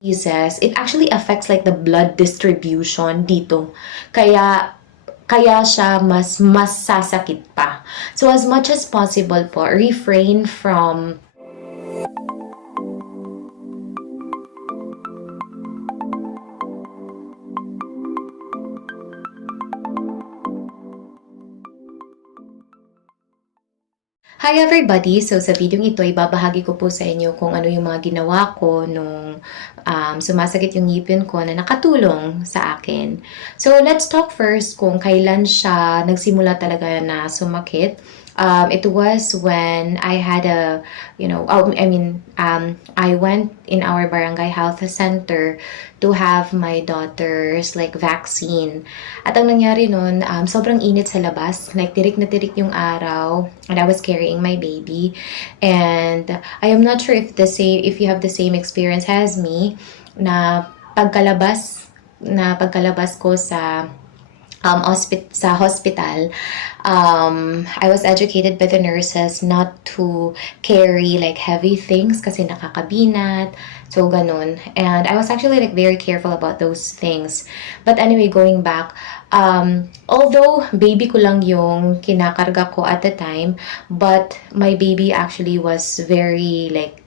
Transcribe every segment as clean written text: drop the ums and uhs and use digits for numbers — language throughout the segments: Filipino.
it actually affects like the blood distribution dito. Kaya siya mas sasakit pa. So as much as possible po, refrain from Hi everybody! So sa video ito, ibabahagi ko po sa inyo kung ano yung mga ginawa ko nung sumasakit yung ngipin ko na nakatulong sa akin. So let's talk first kung kailan siya nagsimula talaga na sumakit. It was when I had I went in our barangay health center to have my daughter's like vaccine. At ang nangyari nun, sobrang init sa labas. Like, tirik na tirik yung araw. And I was carrying my baby. And I am not sure if you have the same experience as me, na pagkalabas ko sa hospital, I was educated by the nurses not to carry like heavy things kasi nakakabinat. So, ganun. And I was actually like very careful about those things. But anyway, going back, although baby ko lang yung kinakarga ko at the time, but my baby actually was very like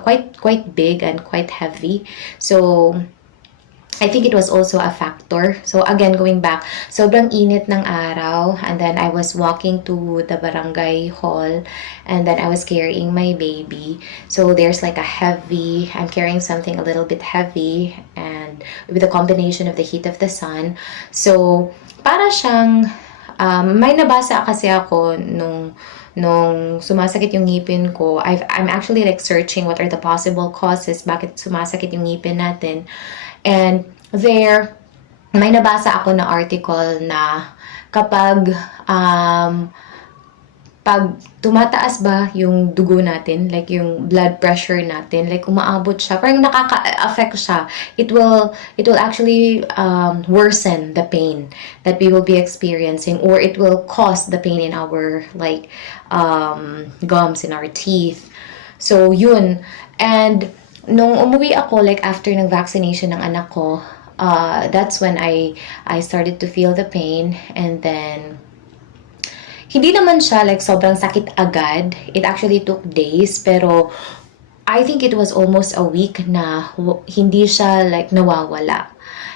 quite big and quite heavy. So, I think it was also a factor. So again, going back, sobrang init ng araw, and then I was walking to the barangay hall, and then I was carrying my baby. So there's like I'm carrying something a little bit heavy, and with a combination of the heat of the sun. So para siyang, may nabasa kasi ako nung sumasakit yung ngipin ko. I'm actually like searching what are the possible causes bakit sumasakit yung ngipin natin. And there, may nabasa ako na article na kapag pag tumataas ba yung dugo natin, like yung blood pressure natin, like umaabot siya, parang nakaka-affect siya. It will actually worsen the pain that we will be experiencing, or it will cause the pain in our like gums, in our teeth. So yun. And nung umuwi ako, like after ng vaccination ng anak ko, that's when I started to feel the pain. And then, hindi naman siya like sobrang sakit agad. It actually took days, pero I think it was almost a week na hindi siya like nawawala.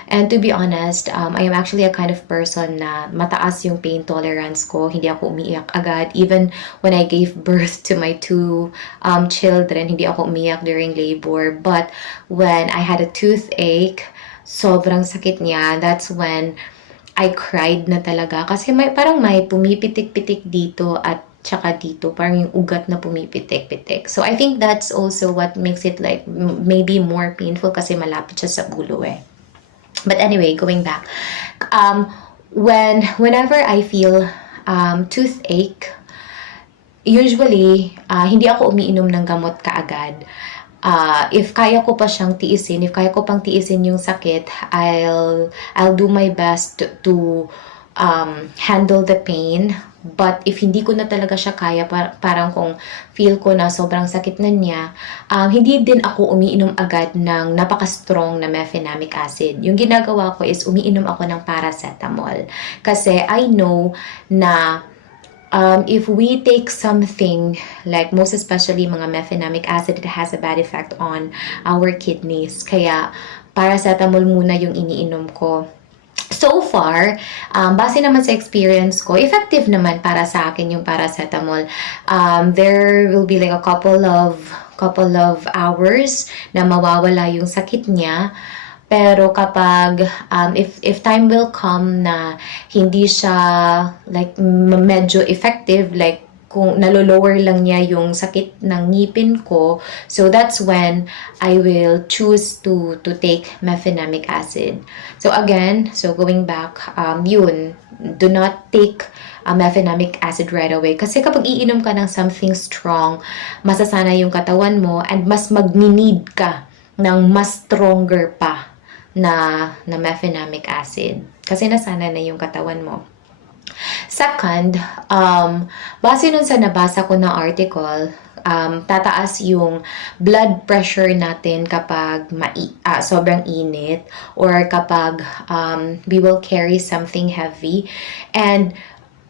And to be honest, I am actually a kind of person na mataas yung pain tolerance ko. Hindi ako umiiyak agad. Even when I gave birth to my two children, hindi ako umiiyak during labor. But when I had a toothache, sobrang sakit niya. That's when I cried na talaga. Kasi parang may pumipitik-pitik dito at tsaka dito. Parang yung ugat na pumipitik-pitik. So I think that's also what makes it like maybe more painful kasi malapit siya sa ulo eh. But anyway, going back, whenever I feel toothache, usually hindi ako umiinom ng gamot kaagad. If kaya ko pa siyang tiisin, if kaya ko pang tiisin yung sakit, I'll do my best to handle the pain. But if hindi ko na talaga siya kaya, parang kung feel ko na sobrang sakit na niya, hindi din ako umiinom agad ng napaka-strong na mefenamic acid. Yung ginagawa ko is umiinom ako ng paracetamol. Kasi I know na if we take something, like most especially mga mefenamic acid, it has a bad effect on our kidneys. Kaya paracetamol muna yung iniinom ko. So far, base naman sa experience ko, effective naman para sa akin yung paracetamol. There will be like a couple of hours na mawawala yung sakit niya. Pero kapag, if time will come na hindi siya like medyo effective, like kung nalo-lower lang niya yung sakit ng ngipin ko, so that's when I will choose to take mefenamic acid. So again, going back, do not take mefenamic acid right away. Kasi kapag iinom ka ng something strong, masasana yung katawan mo and mas mag-need ka ng mas stronger pa na mefenamic acid. Kasi nasana na yung katawan mo. Second, base nun sa nabasa ko na article, tataas yung blood pressure natin kapag sobrang init or kapag we will carry something heavy. And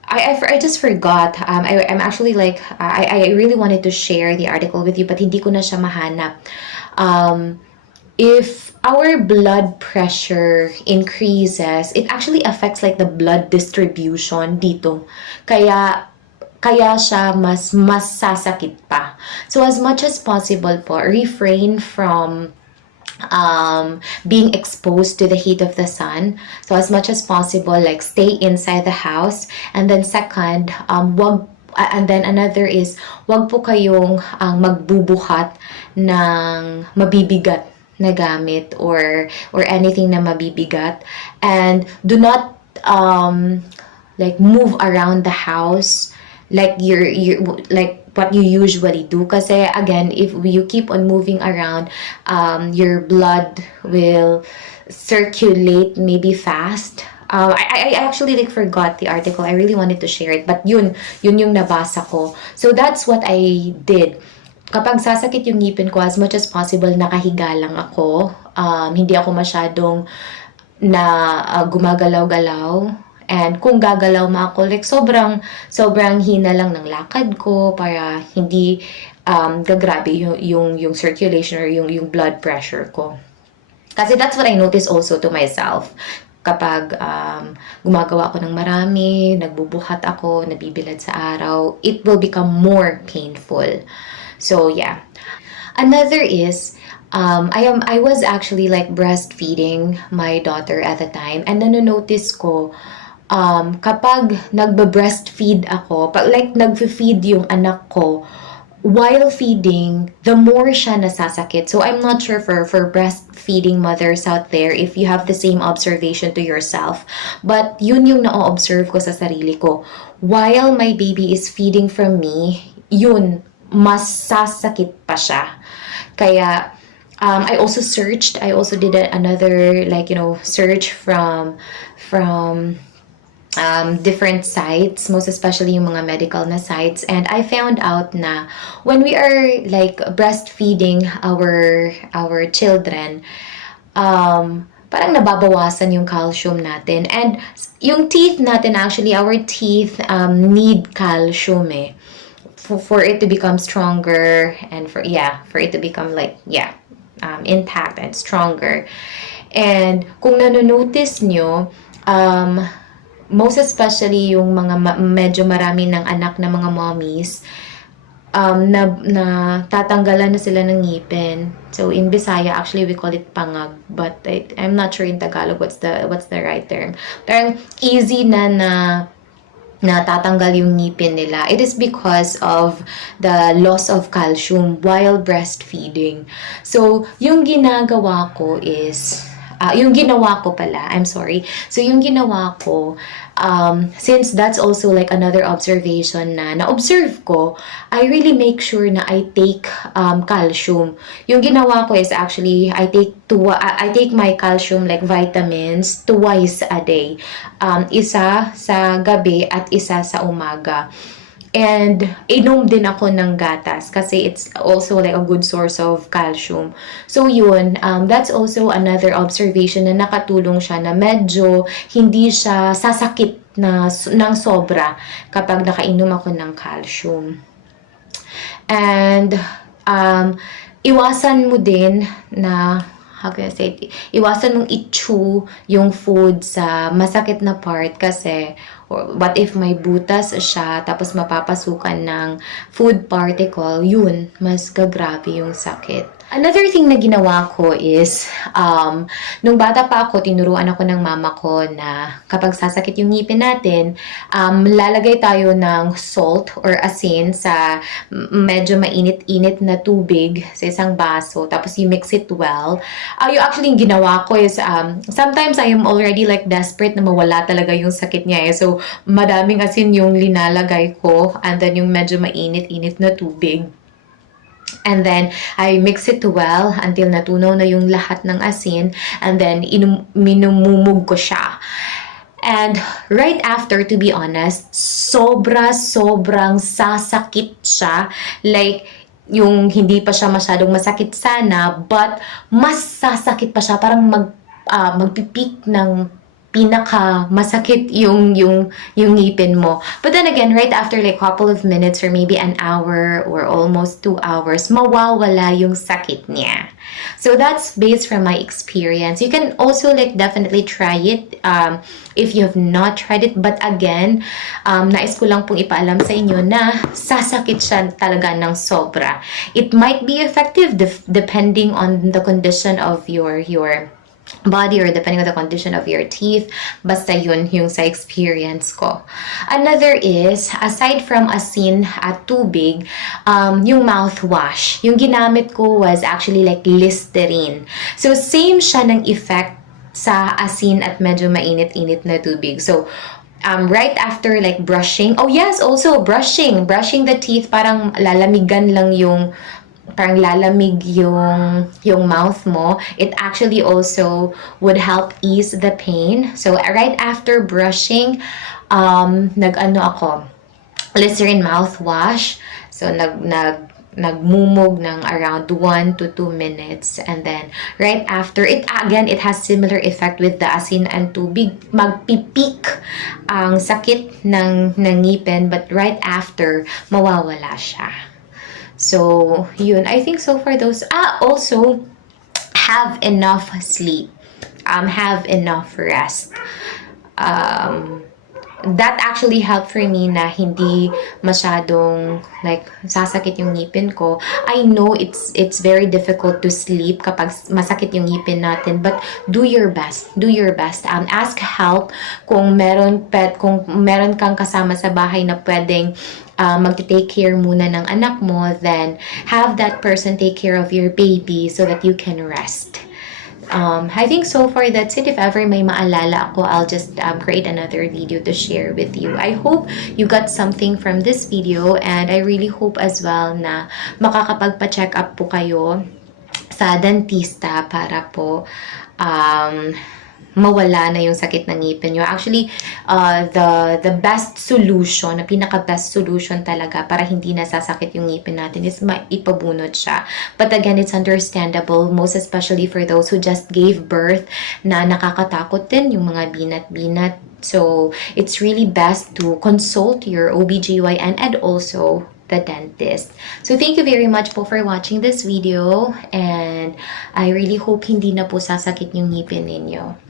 I just forgot. I'm actually like, I really wanted to share the article with you, but hindi ko na siya mahanap. If our blood pressure increases, it actually affects like the blood distribution dito. Kaya siya mas sasakit pa. So as much as possible po, refrain from being exposed to the heat of the sun. So as much as possible, like stay inside the house. And then second, and then another is, wag po kayong magbubuhat ng mabibigat na gamit or anything na mabibigat. And do not like move around the house like you're like what you usually do, kasi again, if you keep on moving around, your blood will circulate maybe fast. I actually like forgot the article. I really wanted to share it, but yun yung nabasa ko. So that's what I did. Kapag sasakit yung ngipin ko, as much as possible, nakahiga lang ako. Hindi ako masyadong gumagalaw-galaw. And kung gagalaw ma ako, like sobrang hina lang ng lakad ko para hindi gagrabe yung circulation or yung blood pressure ko. Kasi that's what I notice also to myself. Kapag gumagawa ako ng marami, nagbubuhat ako, nabibilad sa araw, it will become more painful. So yeah. Another is, I was actually like breastfeeding my daughter at the time, and nanonotice ko, kapag nagbe-breastfeed ako, like nagfe-feed yung anak ko, while feeding, the more siya nasasakit. So I'm not sure for breastfeeding mothers out there if you have the same observation to yourself. But yun yung na-observe ko sa sarili ko. While my baby is feeding from me, yun, mas sasakit pa siya. Kaya I also did another like, search from different sites, most especially yung mga medical na sites, and I found out na when we are like breastfeeding our children, parang nababawasan yung calcium natin, and yung teeth natin, actually our teeth need calcium for it to become stronger and for it to become like intact and stronger. And kung nanonotice nyo, most especially yung mga medyo marami ng anak na mga mommies, na tatanggalan na sila ng ngipin. So in Bisaya, actually we call it pangag, but I'm not sure in Tagalog what's the right term. Parang easy na tatanggal yung ngipin nila. It is because of the loss of calcium while breastfeeding. So yung ginagawa ko is, yung ginawa ko, since that's also like another observation na na-observe ko, I really make sure na I take calcium. Yung ginawa ko is actually, I take my calcium like vitamins twice a day. Isa sa gabi at isa sa umaga. And inom din ako ng gatas kasi it's also like a good source of calcium. So yun, that's also another observation na nakatulong siya na medyo hindi siya sasakit ng sobra kapag nakainom ako ng calcium. And iwasan mo din na, how can I say it? Iwasan mong i-chew yung food sa masakit na part kasi what if may butas siya tapos mapapasukan ng food particle, yun, mas gagrabe yung sakit. Another thing na ginawa ko is, nung bata pa ako, tinuruan ako ng mama ko na kapag sasakit yung ngipin natin, lalagay tayo ng salt or asin sa medyo mainit-init na tubig sa isang baso, tapos you mix it well. Actually, yung ginawa ko is, sometimes I am already like desperate na mawala talaga yung sakit niya So, madaming asin yung linalagay ko, and then yung medyo mainit-init na tubig. And then, I mix it well until natunaw na yung lahat ng asin. And then, minumumog ko siya. And right after, to be honest, sobrang sasakit siya. Like, yung hindi pa siya masyadong masakit sana, but mas sasakit pa siya, parang magpipik ng pinaka masakit yung ngipin mo. But then again, right after like couple of minutes or maybe an hour or almost 2 hours, mawawala yung sakit niya. So that's based from my experience. You can also like definitely try it if you have not tried it. But again, nais ko lang pong ipaalam sa inyo na sasakit siya talaga ng sobra. It might be effective depending on the condition of your body or depending on the condition of your teeth. Basta yun yung sa experience ko. Another is, aside from asin at tubig, yung mouthwash. Yung ginamit ko was actually like Listerine. So, same siya ng effect sa asin at medyo mainit-init na tubig. So, right after like brushing, oh yes, also brushing the teeth, parang lalamigan lang parang lalamig yung mouth mo. It actually also would help ease the pain. So, right after brushing, nag-ano ako, Listerine mouthwash. So, nagmumog ng around 1 to 2 minutes. And then, right after, it has similar effect with the asin and tubig. Magpipik ang sakit ng ngipin, but right after, mawawala siya. So, yun. I think so far those... also, have enough sleep. Have enough rest. That actually helped for me na hindi masyadong like sasakit yung ngipin ko. I know it's very difficult to sleep kapag masakit yung ngipin natin, but do your best. Do your best. Ask help kung meron kang kasama sa bahay na pwedeng magte-take care muna ng anak mo, then have that person take care of your baby so that you can rest. I think so far that's it. If ever may maalala ako, I'll just create another video to share with you. I hope you got something from this video, and I really hope as well na makakapagpa-check up po kayo sa dentista para po mawala na yung sakit ng ngipin nyo. Actually, the best solution, na pinaka-best solution talaga para hindi nasasakit yung ngipin natin is ipabunot siya. But again, it's understandable, most especially for those who just gave birth, na nakakatakot din yung mga binat-binat. So, it's really best to consult your OBGYN and also the dentist. So, thank you very much po for watching this video, and I really hope hindi na po sasakit yung ngipin ninyo.